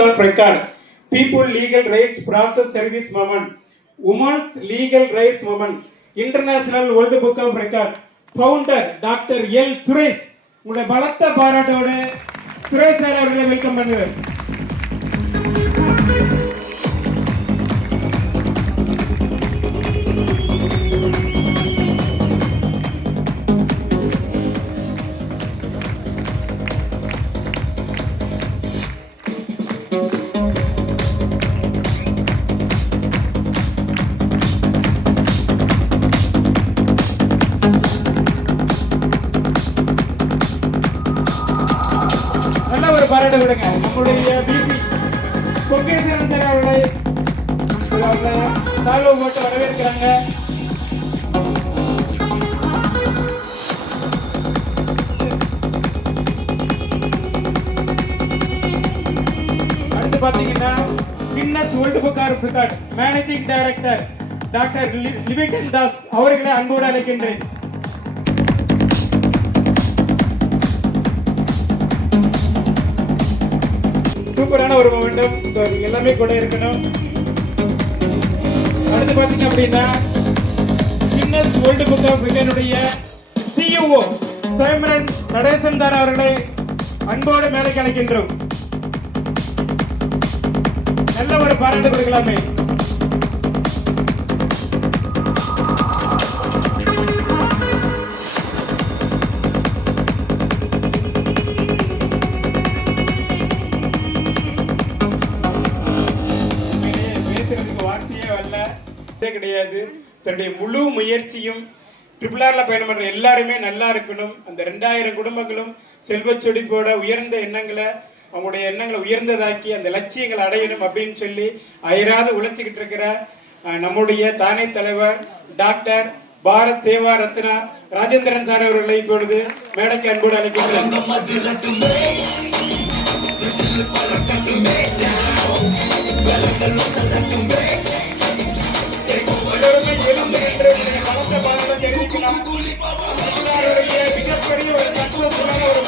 of record, People Legal Rights Process Service Movement, Women's Legal Rights Movement, International World Book of Record, Founder Dr. L. Suresh. உங்களுடைய பலத்த பாராட்டோடு Suresh sir அவர்களை welcome பண்ணுவேன். பாராட்ட விடுங்க. நம்முடைய BP பொக்கேசரன் sir அவர்களை சால்வ போட்டு வரவேற்கிறாங்க. அடுத்து பாத்தீங்கன்னா Guinness world book of record managing director doctor லிவிடன் தாஸ் அவர்களை அன்போடு அழைக்கின்றேன். சூப்பரான ஒரு மொமெண்டம். ஸோ நீங்க எல்லாமே கூட இருக்கணும். அடுத்து பார்த்தீங்க அப்படின்னா கின்னஸ் வேர்ல்ட் புக் ஆஃப் ரெக்கார்டுடைய சிஇஓ சைமரன் நடேசன் தார் அவர்களை அன்போடு மேலே அழைக்கின்றோம். நல்ல ஒரு பாராட்டு கொடுக்கலாமே. கிடையாது. தன்னுடைய முழு முயற்சியும் ட்ரிபிள்ஆர்ல பயணம் பண்ற எல்லாருமே நல்லா இருக்கணும். அந்த 2000 குடும்பங்களும் செல்வ செழிப்போட உயர்ந்த எண்ணங்களை அவங்களுடைய எண்ணங்களை உயர்ந்ததாக்கி அந்த லட்சியங்களை அடையணும் அப்படின்னு சொல்லி அயராது உழைச்சிக்கிட்டு இருக்கிற நம்முடைய தானே தலைவர் டாக்டர் பாரத் சேவா ரத்னா ராஜேந்திரன் சார் அவர்களை இப்பொழுது மேடைக்கு அன்போடு அழைக்கிறேன். மிகப்பெரிய ஒரு சக்சஸ்ஃபுல்லான ஒரு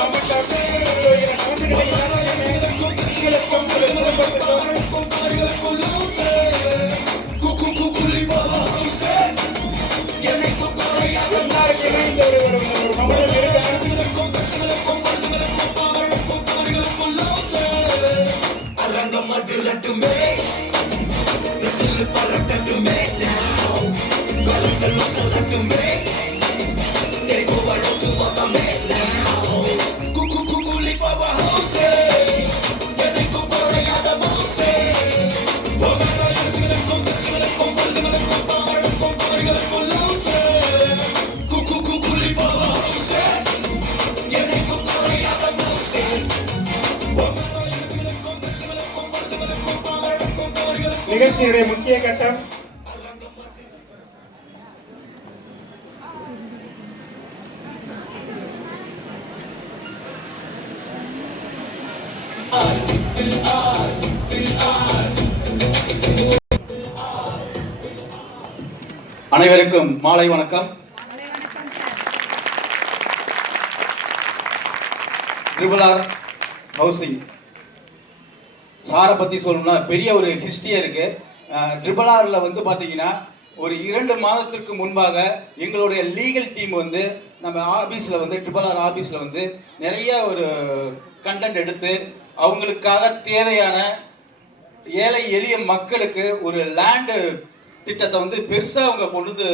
நிகழ்ச்சியுடைய முக்கிய கட்டம் அனைவருக்கும் மாலை வணக்கம். ட்ரிபிள்ஆர் ஹவுசிங் சாரை பற்றி சொல்லணும்னா பெரிய ஒரு ஹிஸ்ட்ரியே இருக்கு. ட்ரிபிள்ஆரில் வந்து பார்த்தீங்கன்னா ஒரு 2 மாதத்திற்கு முன்பாக எங்களுடைய லீகல் டீம் வந்து நம்ம ஆஃபீஸில் வந்து ட்ரிபிள்ஆர் ஆஃபீஸில் வந்து நிறைய ஒரு கண்டென்ட் எடுத்து அவங்களுக்காக தேவையான ஏழை எளிய மக்களுக்கு ஒரு லேண்டு திட்டத்தை வந்து பெருசாக அவங்க கொண்டு வந்து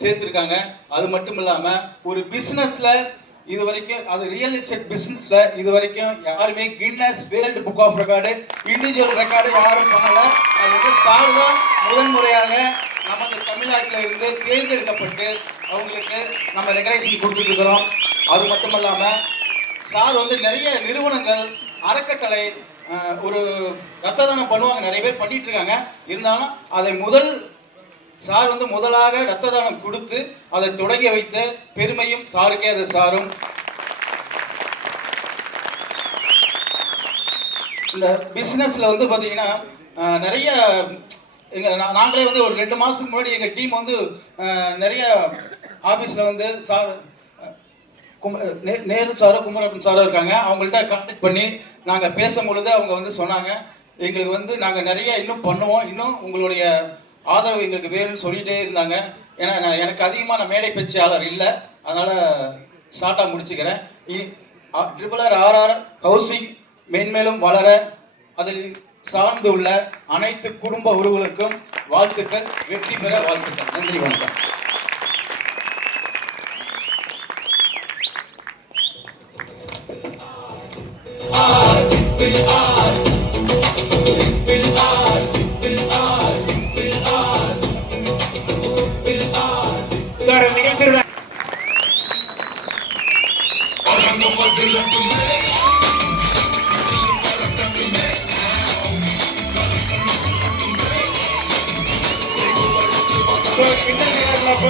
சேர்த்துருக்காங்க. அது மட்டும் இல்லாமல் ஒரு பிஸ்னஸில் இது வரைக்கும் அது ரியல் எஸ்டேட் பிஸ்னஸில் இது வரைக்கும் யாருமே Guinness world book of record individual record யாரும் பண்ணலை. அது வந்து சார் தான் முதன்முறையாக நமது தமிழ்நாட்டில் இருந்து தேர்ந்தெடுக்கப்பட்டு அவங்களுக்கு நம்ம ரெகக்னேஷன் கொடுத்துட்டு இருக்கிறோம். அது மட்டும் இல்லாமல் சார் வந்து நிறைய நிறுவனங்கள் அறக்கட்டளை ஒரு ரத்த தானம் பண்ணுவாங்க, நிறைய பேர் பண்ணிட்டு இருக்காங்க. இருந்தாலும் அதை சார் வந்து முதலாக ரத்த தானம் கொடுத்து அதை தொடங்கி வைத்த பெருமையும் சாருக்கே அது சாரும். இந்த பிஸ்னஸில் வந்து பார்த்தீங்கன்னா நிறைய நாங்களே வந்து ஒரு 2 மாதத்துக்கு முன்னாடி எங்கள் டீம் வந்து நிறைய ஆஃபீஸில் வந்து sir Nehru sorrow Kumarappan sorrow இருக்காங்க. அவங்கள்ட்ட கான்டாக்ட் பண்ணி நாங்கள் பேசும்பொழுது அவங்க வந்து சொன்னாங்க, எங்களுக்கு வந்து நாங்கள் நிறைய இன்னும் பண்ணுவோம், இன்னும் உங்களுடைய ஆதரவு எங்களுக்கு வேணும்னு சொல்லிகிட்டே இருந்தாங்க. ஏன்னா எனக்கு அதிகமாக நான் மேடை பேச்சாளர் இல்லை, அதனால் ஷார்ட்டாக முடிச்சுக்கிறேன். RRR ஹவுசிங் மென்மேலும் வளர அதில் சார்ந்து உள்ள அனைத்து குடும்ப உறவுகளுக்கும் வாழ்த்துக்கள், வெற்றி பெற வாழ்த்துக்கள். நன்றி, வணக்கம். சார் நிகழ்ச்சியோட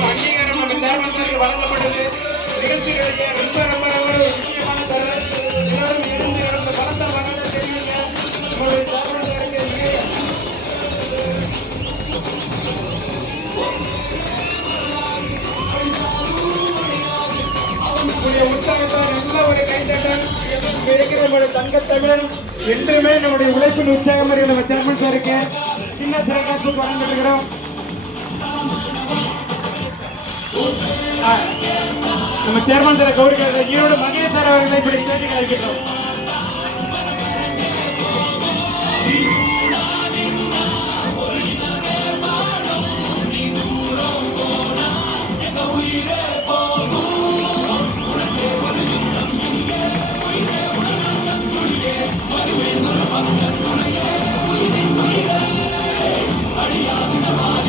அங்கீகாரம் நம்ம சேர்மனுக்கு வழங்கப்பட்டது. நிகழ்ச்சிகளுடைய ரொம்ப ரொம்ப ஒரு முக்கியமான தருணம். எல்லாரும் இருந்து இருந்து பலத்த மகனை தெரியுங்க. நம்மளுடைய சேர்மனுக்கு உற்சாகத்தால் நல்ல ஒரு கைத்தட்டல் இருக்கிற நம்முடைய தங்க தமிழன் என்றுமே நம்முடைய உழைப்பின் உற்சாகம் நம்ம சேர்மன் சாருக்கு சின்ன சிறப்பாக வழங்கிருக்கிறோம். நம்ம சேர்மன் சார் கௌரவ ஈரோடு மகேஷ் சார் அவர்களை இப்படி செய்தி அழைக்கிறோம்.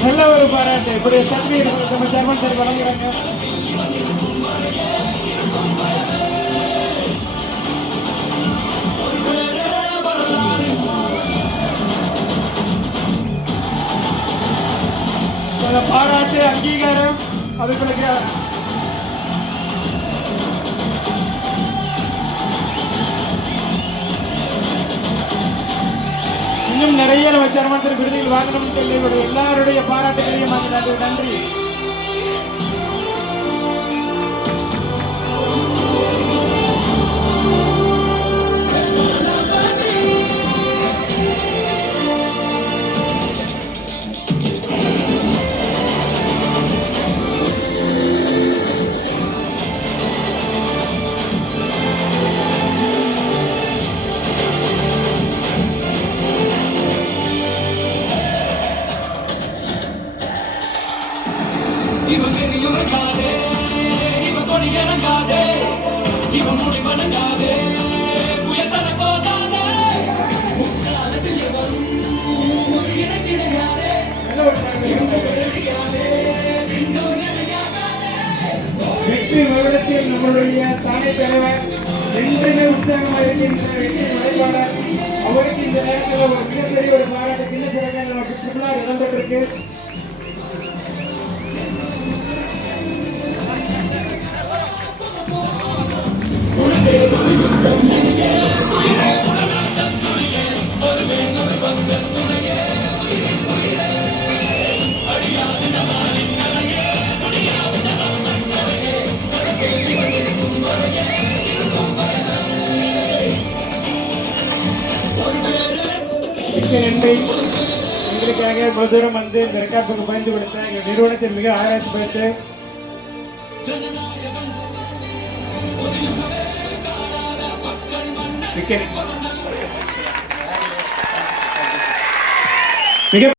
நல்ல ஒரு பாராட்டு இப்படி சர்டிபிகேட் நம்ம சேர்மன் சார் வழங்குறாங்க. பாராட்டு அங்கீகாரம் அதுக்குள்ள இன்னும் நிறைய நம்ம சேர்மன் சார் விருதுகள் வாங்கணும்னு சொல்லி எல்லாருடைய பாராட்டுகளையும் நன்றி. வெற்றி வருடத்தில் நம்மளுடைய தானே தலைவர் என்றுமே உற்சாகமாக இருக்கின்ற வேட்பாளர் அவருக்கு இந்த நேரத்தில் ஒரு மிகப்பெரிய ஒரு பாராட்டு சின்ன சிறப்பாக நமக்கு திருவிழா இடம்பெற்றிருக்கு. நன்றி. எங்களுக்காக இவ்வளவு தூரம் வந்து இந்த ரெக்கார்டுக்கு பயந்து கொடுத்த எங்கள் நிறுவனத்தின் மிக ஆராய்ச்சி பயிற்று மிக